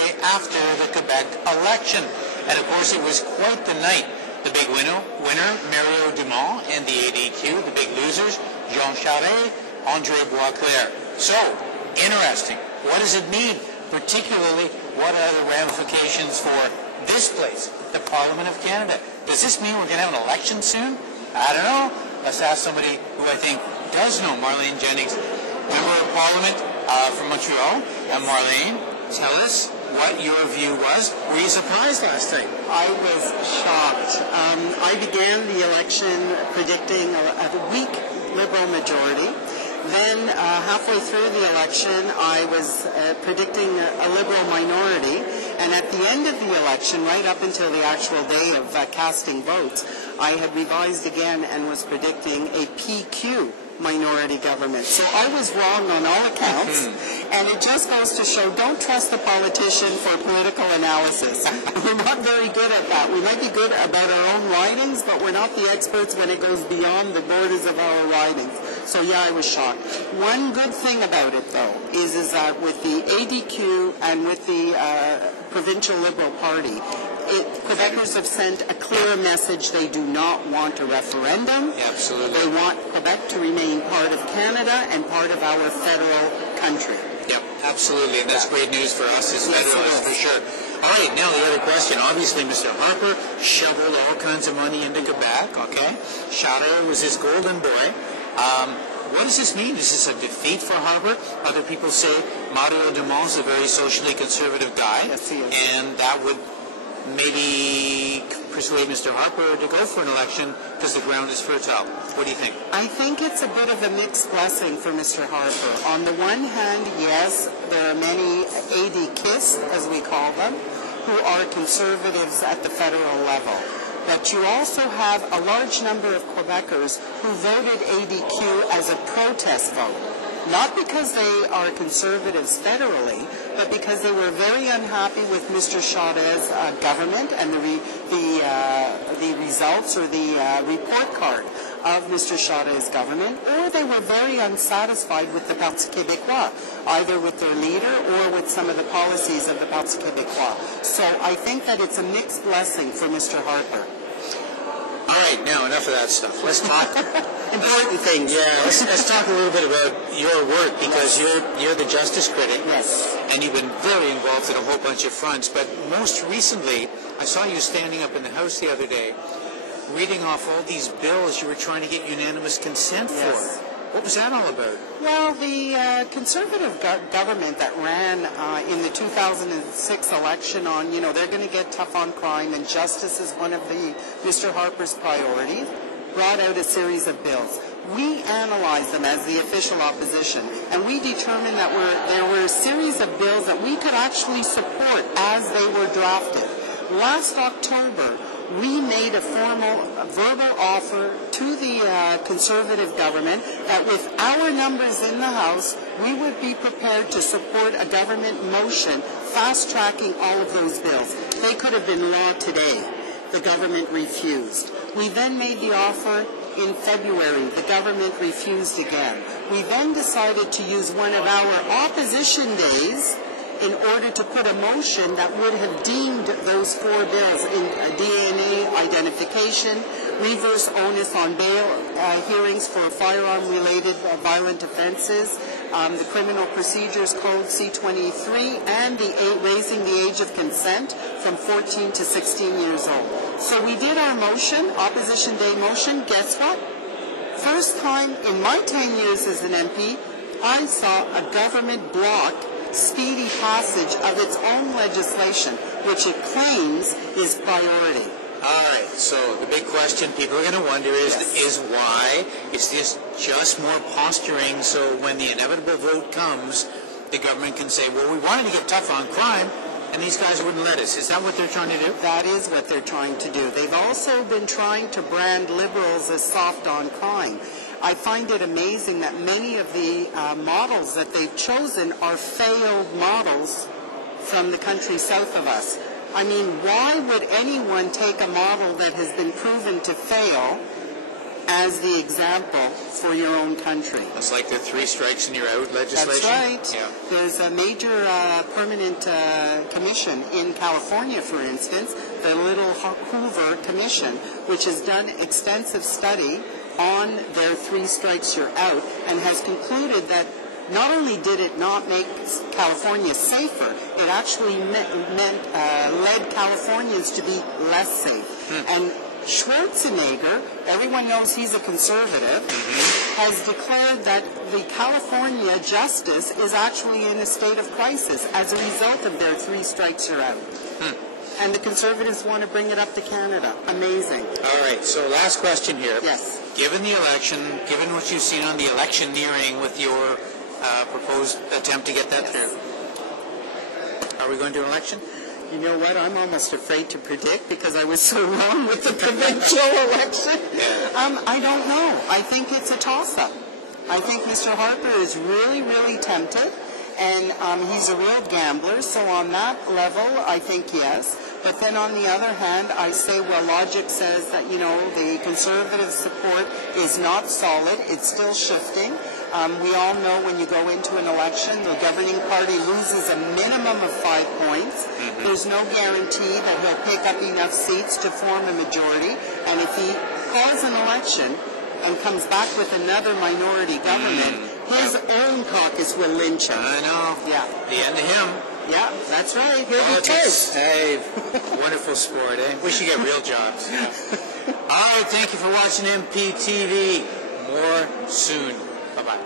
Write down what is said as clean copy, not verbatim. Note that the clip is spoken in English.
day after the Quebec election. And of course, it was quite the night. The big winner, Mario Dumont, and the ADQ. The big losers, Jean Charest, André Boisclair. So, interesting. What does it mean? Particularly, what are the ramifications for this place, the Parliament of Canada? Does this mean we're going to have an election soon? I don't know. Let's ask somebody who I think does know. Marlene Jennings, member of Parliament from Montreal. And Marlene, tell us what your view was. Were you surprised last night? I was shocked. I began the election predicting a weak Liberal majority. Then, halfway through the election, I was predicting a Liberal minority. And at the end of the election, right up until the actual day of casting votes, I had revised again and was predicting a PQ minority government. So I was wrong on all accounts, and it just goes to show, don't trust the politician for political analysis. We're not very good at that. We might be good about our own ridings, but we're not the experts when it goes beyond the borders of our ridings. So yeah, I was shocked. One good thing about it, though, is that with the ADQ and with the Provincial Liberal Party, Quebecers have sent a clear message. They do not want a referendum. Absolutely. They want Quebec to remain part of Canada and part of our federal country. Yep, absolutely. And that's great news for us as federalists, for sure. All right, now the other question. Obviously, Mr. Harper shoveled all kinds of money into Quebec, okay? Charest was his golden boy. What does this mean? Is this a defeat for Harper? Other people say Mario Dumont is a very socially conservative guy. Yes, he is. And that would maybe persuade Mr. Harper to go for an election because the ground is fertile. What do you think? I think it's a bit of a mixed blessing for Mr. Harper. On the one hand, yes, there are many ADQists, as we call them, who are conservatives at the federal level. But you also have a large number of Quebecers who voted ADQ as a protest vote. Not because they are conservatives federally, but because they were very unhappy with Mr. Charest's government and the results or the report card of Mr. Charest's government, or they were very unsatisfied with the Parti Québécois, either with their leader or with some of the policies of the Parti Québécois. So I think that it's a mixed blessing for Mr. Harper. All right, now enough of that stuff. Let's talk important things. Yeah, let's talk a little bit about your work, because you're the justice critic. Yes. And you've been very involved in a whole bunch of fronts. But most recently, I saw you standing up in the House the other day, reading off all these bills you were trying to get unanimous consent for. What was that all about? Well, the Conservative government that ran in the 2006 election on, they're going to get tough on crime and justice is one of Mr. Harper's priorities, brought out a series of bills. We analyzed them as the official opposition, and we determined that there were a series of bills that we could actually support as they were drafted. Last October, we made a formal verbal offer to the Conservative government that with our numbers in the House, we would be prepared to support a government motion fast-tracking all of those bills. They could have been law today. The government refused. We then made the offer in February. The government refused again. We then decided to use one of our opposition days in order to put a motion that would have deemed those four bills in DNA identification, reverse onus on bail hearings for firearm-related violent offenses, the Criminal Procedures Code C-23, and raising the age of consent from 14 to 16 years old. So we did our motion, Opposition Day motion. Guess what? First time in my 10 years as an MP, I saw a government block speedy passage of its own legislation, which it claims is priority. All right, so the big question people are going to wonder is why? Is this just more posturing so when the inevitable vote comes, the government can say, well, we wanted to get tough on crime, and these guys wouldn't let us. Is that what they're trying to do? That is what they're trying to do. They've also been trying to brand Liberals as soft on crime. I find it amazing that many of the models that they've chosen are failed models from the country south of us. I mean, why would anyone take a model that has been proven to fail as the example for your own country. It's like the 3 strikes and you're out legislation. That's right. Yeah. There's a major permanent commission in California, for instance, the Little Hoover Commission, which has done extensive study on their 3 strikes you're out and has concluded that not only did it not make California safer, it actually led Californians to be less safe. And Schwarzenegger, everyone knows he's a conservative, has declared that the California justice is actually in a state of crisis as a result of their 3 strikes you're out. And the conservatives want to bring it up to Canada. Amazing. All right, so last question here. Yes. Given the election, given what you've seen on the electioneering with your proposed attempt to get that through, are we going to an election? You know what? I'm almost afraid to predict because I was so wrong with the provincial election. I don't know. I think it's a toss-up. I think Mr. Harper is really, really tempted, and he's a real gambler. So on that level, I think yes. But then on the other hand, I say, well, logic says that, the conservative support is not solid. It's still shifting. We all know when you go into an election, the governing party loses a minimum of 5 points. There's no guarantee that he'll pick up enough seats to form a majority. And if he calls an election and comes back with another minority government, his own caucus will lynch him. I know. Yeah. The end of him. Yeah, that's right. Here he goes. Hey, wonderful sport, eh? We should get real jobs. All right, thank you for watching MPtv. More soon. Bye-bye.